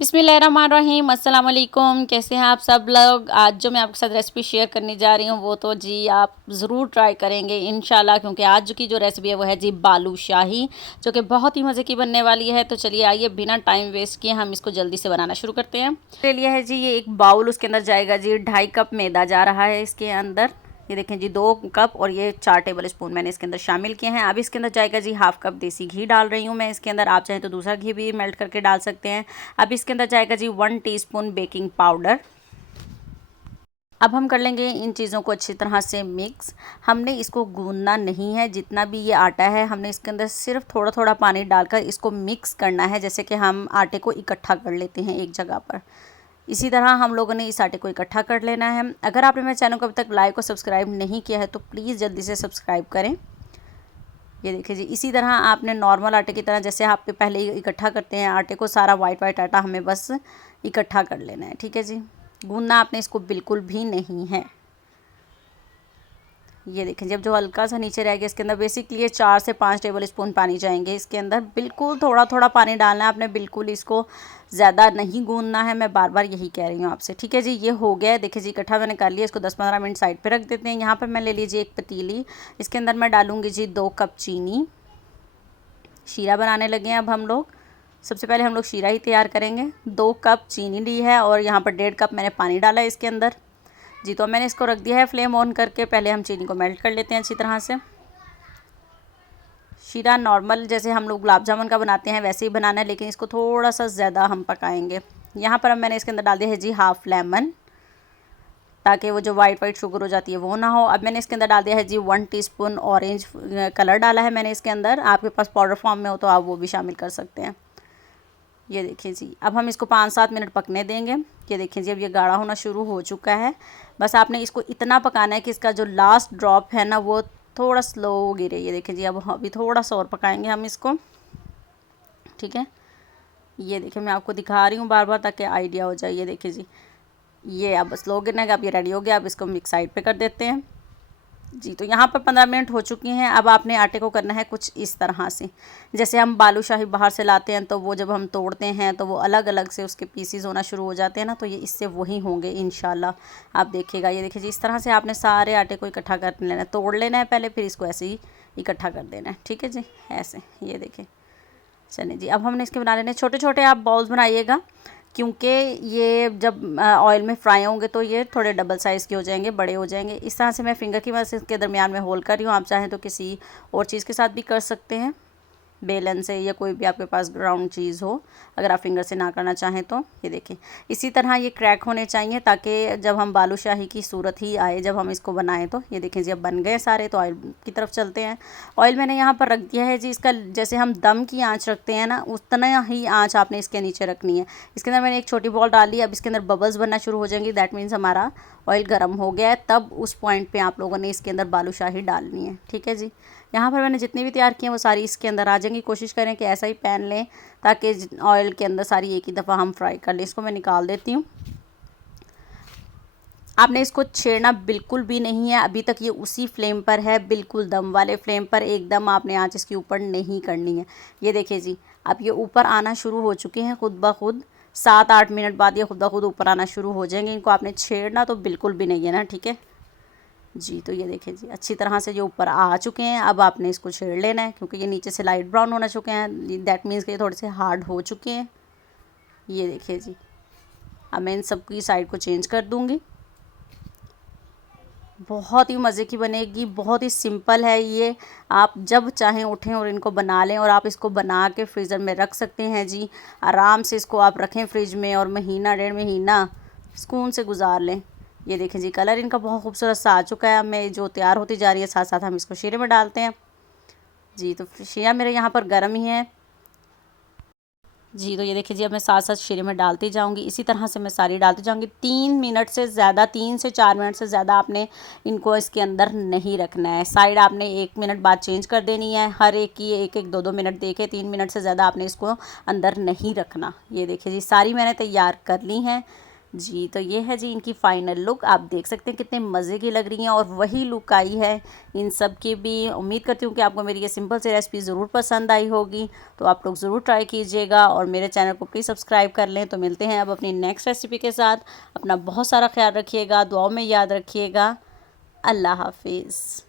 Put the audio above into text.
बिस्मिल्लाहिर्रहमानिर्रहीम, अस्सलाम वालेकुम। कैसे हैं आप सब लोग। आज जो मैं आपके साथ रेसिपी शेयर करने जा रही हूँ वो तो जी आप ज़रूर ट्राई करेंगे इंशाल्लाह, क्योंकि आज की जो रेसिपी है वो है जी बालूशाही, जो कि बहुत ही मज़े की बनने वाली है। तो चलिए आइए बिना टाइम वेस्ट किए हम इसको जल्दी से बनाना शुरू करते हैं। ले लिया है जी ये एक बाउल, उसके अंदर जाएगा जी 2.5 कप मैदा जा रहा है इसके अंदर। ये देखें जी 2 कप और ये 4 टेबल स्पून मैंने इसके अंदर शामिल किए हैं। अब इसके अंदर जाएगा जी 1/2 कप देसी घी डाल रही हूँ मैं इसके अंदर। आप चाहें तो दूसरा घी भी मेल्ट करके डाल सकते हैं। अब इसके अंदर जाएगा जी 1 टीस्पून बेकिंग पाउडर। अब हम कर लेंगे इन चीज़ों को अच्छी तरह से मिक्स। हमने इसको गूंदना नहीं है, जितना भी ये आटा है हमने इसके अंदर सिर्फ थोड़ा थोड़ा पानी डालकर इसको मिक्स करना है, जैसे कि हम आटे को इकट्ठा कर लेते हैं एक जगह पर। इसी तरह हम लोगों ने इस आटे को इकट्ठा कर लेना है। अगर आपने मेरे चैनल को अभी तक लाइक और सब्सक्राइब नहीं किया है तो प्लीज़ जल्दी से सब्सक्राइब करें। ये देखिए जी, इसी तरह आपने नॉर्मल आटे की तरह जैसे आप पहले इकट्ठा करते हैं आटे को, सारा वाइट वाइट आटा हमें बस इकट्ठा कर लेना है। ठीक है जी, गूंदना आपने इसको बिल्कुल भी नहीं है। ये देखें, जब जो हल्का सा नीचे रह गया इसके अंदर बेसिकली ये 4 से 5 टेबल स्पून पानी जाएंगे इसके अंदर। बिल्कुल थोड़ा थोड़ा पानी डालना है आपने, बिल्कुल इसको ज़्यादा नहीं गूंदना है, मैं बार बार यही कह रही हूँ आपसे। ठीक है जी, ये हो गया है। देखिए जी इकट्ठा मैंने कर लिया, इसको 10-15 मिनट साइड पे रख देते हैं। यहाँ पर मैं ले लीजिए एक पतीली, इसके अंदर मैं डालूँगी जी 2 कप चीनी। शीरा बनाने लगे हैं अब हम लोग। सबसे पहले हम लोग शीरा ही तैयार करेंगे। 2 कप चीनी ली है और यहाँ पर 1.5 कप मैंने पानी डाला है इसके अंदर जी। तो मैंने इसको रख दिया है फ्लेम ऑन करके। पहले हम चीनी को मेल्ट कर लेते हैं अच्छी तरह से। शीरा नॉर्मल जैसे हम लोग गुलाब जामुन का बनाते हैं वैसे ही बनाना है, लेकिन इसको थोड़ा सा ज़्यादा हम पकाएंगे। यहाँ पर अब मैंने इसके अंदर डाल दिया है जी 1/2 लेमन, ताकि वो जो वाइट वाइट शुगर हो जाती है वो ना हो। अब मैंने इसके अंदर डाल दिया है जी 1 टीस्पून ऑरेंज कलर डाला है मैंने इसके अंदर। आपके पास पाउडर फॉर्म में हो तो आप वो भी शामिल कर सकते हैं। ये देखिए जी, अब हम इसको 5-7 मिनट पकने देंगे। ये देखिए जी, अब ये गाढ़ा होना शुरू हो चुका है। बस आपने इसको इतना पकाना है कि इसका जो लास्ट ड्रॉप है ना वो थोड़ा स्लो गिरे। ये देखिए जी, अब अभी थोड़ा सा और पकाएंगे हम इसको। ठीक है, ये देखिए मैं आपको दिखा रही हूँ बार बार ताकि आइडिया हो जाए। ये देखिए जी, ये अब स्लो गिरने का, अब ये रेडी हो गया। अब इसको मिक्स साइड पे कर देते हैं जी। तो यहाँ पर 15 मिनट हो चुकी हैं। अब आपने आटे को करना है कुछ इस तरह से, जैसे हम बालूशाही बाहर से लाते हैं तो वो जब हम तोड़ते हैं तो वो अलग अलग से उसके पीसीज होना शुरू हो जाते हैं ना, तो ये इससे वही होंगे इंशाल्लाह। आप देखिएगा। ये देखिए जी, इस तरह से आपने सारे आटे को इकट्ठा कर लेना है, तोड़ लेना है पहले, फिर इसको ऐसे ही इकट्ठा कर देना है। ठीक है जी, ऐसे। ये देखिए, चलिए जी, अब हमने इसके बना लेने छोटे छोटे आप बॉल्स बनाइएगा, क्योंकि ये जब ऑयल में फ्राई होंगे तो ये थोड़े डबल साइज़ के हो जाएंगे, बड़े हो जाएंगे। इस तरह से मैं फिंगर की मदद से इसके दरमियान में होल कर रही हूँ। आप चाहें तो किसी और चीज़ के साथ भी कर सकते हैं, बेलन से या कोई भी आपके पास ग्राउंड चीज़ हो, अगर आप फिंगर से ना करना चाहें तो। ये देखिए, इसी तरह ये क्रैक होने चाहिए ताकि जब हम बालूशाही की सूरत ही आए जब हम इसको बनाएं तो। ये देखें जी, अब बन गए सारे, तो ऑयल की तरफ चलते हैं। ऑयल मैंने यहाँ पर रख दिया है जी। इसका जैसे हम दम की आँच रखते हैं ना, उतना ही आँच आपने इसके नीचे रखनी है। इसके अंदर मैंने एक छोटी बॉल डाली। अब इसके अंदर बबल्स बनना शुरू हो जाएंगी, दैट मीन्स हमारा ऑयल गर्म हो गया है। तब उस पॉइंट पे आप लोगों ने इसके अंदर बालूशाही डालनी है। ठीक है जी, यहाँ पर मैंने जितनी भी तैयार की हैं वो सारी इसके अंदर आ जाएंगी। कोशिश करें कि ऐसा ही पैन लें ताकि ऑयल के अंदर सारी एक ही दफ़ा हम फ्राई कर लें। इसको मैं निकाल देती हूँ। आपने इसको छेड़ना बिल्कुल भी नहीं है, अभी तक ये उसी फ्लेम पर है, बिल्कुल दम वाले फ्लेम पर। एकदम आपने आँच इसके ऊपर नहीं करनी है। ये देखिए जी, अब ये ऊपर आना शुरू हो चुके हैं खुद ब खुद। 7-8 मिनट बाद ये खुद ब खुद ऊपर आना शुरू हो जाएंगे। इनको आपने छेड़ना तो बिल्कुल भी नहीं है ना। ठीक है जी, तो ये देखिए जी, अच्छी तरह से ये ऊपर आ चुके हैं। अब आपने इसको छेड़ लेना है, क्योंकि ये नीचे से लाइट ब्राउन होना चुके हैं, दैट मीन्स कि ये थोड़े से हार्ड हो चुके हैं। ये देखिए जी, अब मैं इन सब की साइड को चेंज कर दूँगी। बहुत ही मज़े की बनेगी, बहुत ही सिंपल है ये। आप जब चाहें उठें और इनको बना लें, और आप इसको बना के फ्रीज़र में रख सकते हैं जी। आराम से इसको आप रखें फ्रिज में और महीना 1.5 महीना सुकून से गुजार लें। ये देखें जी, कलर इनका बहुत खूबसूरत सा आ चुका है। अब मैं जो तैयार होती जा रही है साथ साथ हम इसको शीरे में डालते हैं जी। तो शीरा मेरे यहाँ पर गर्म ही है जी। तो ये देखिए जी, अब मैं साथ साथ शीरे में डालती जाऊंगी। इसी तरह से मैं सारी डालती जाऊंगी। 3 मिनट से ज़्यादा, 3 से 4 मिनट से ज़्यादा आपने इनको इसके अंदर नहीं रखना है। साइड आपने 1 मिनट बाद चेंज कर देनी है। हर एक की 1-1, 2-2 मिनट देके 3 मिनट से ज़्यादा आपने इसको अंदर नहीं रखना। ये देखिए जी, सारी मैंने तैयार कर ली हैं। जी। तो ये है जी इनकी फ़ाइनल लुक, आप देख सकते हैं कितने मज़े की लग रही हैं और वही लुक आई है इन सब की भी। उम्मीद करती हूँ कि आपको मेरी ये सिंपल सी रेसिपी ज़रूर पसंद आई होगी, तो आप लोग ज़रूर ट्राई कीजिएगा और मेरे चैनल को प्लीज़ सब्सक्राइब कर लें। तो मिलते हैं अब अपनी नेक्स्ट रेसिपी के साथ। अपना बहुत सारा ख्याल रखिएगा, दुआओं में याद रखिएगा। अल्लाह हाफिज़।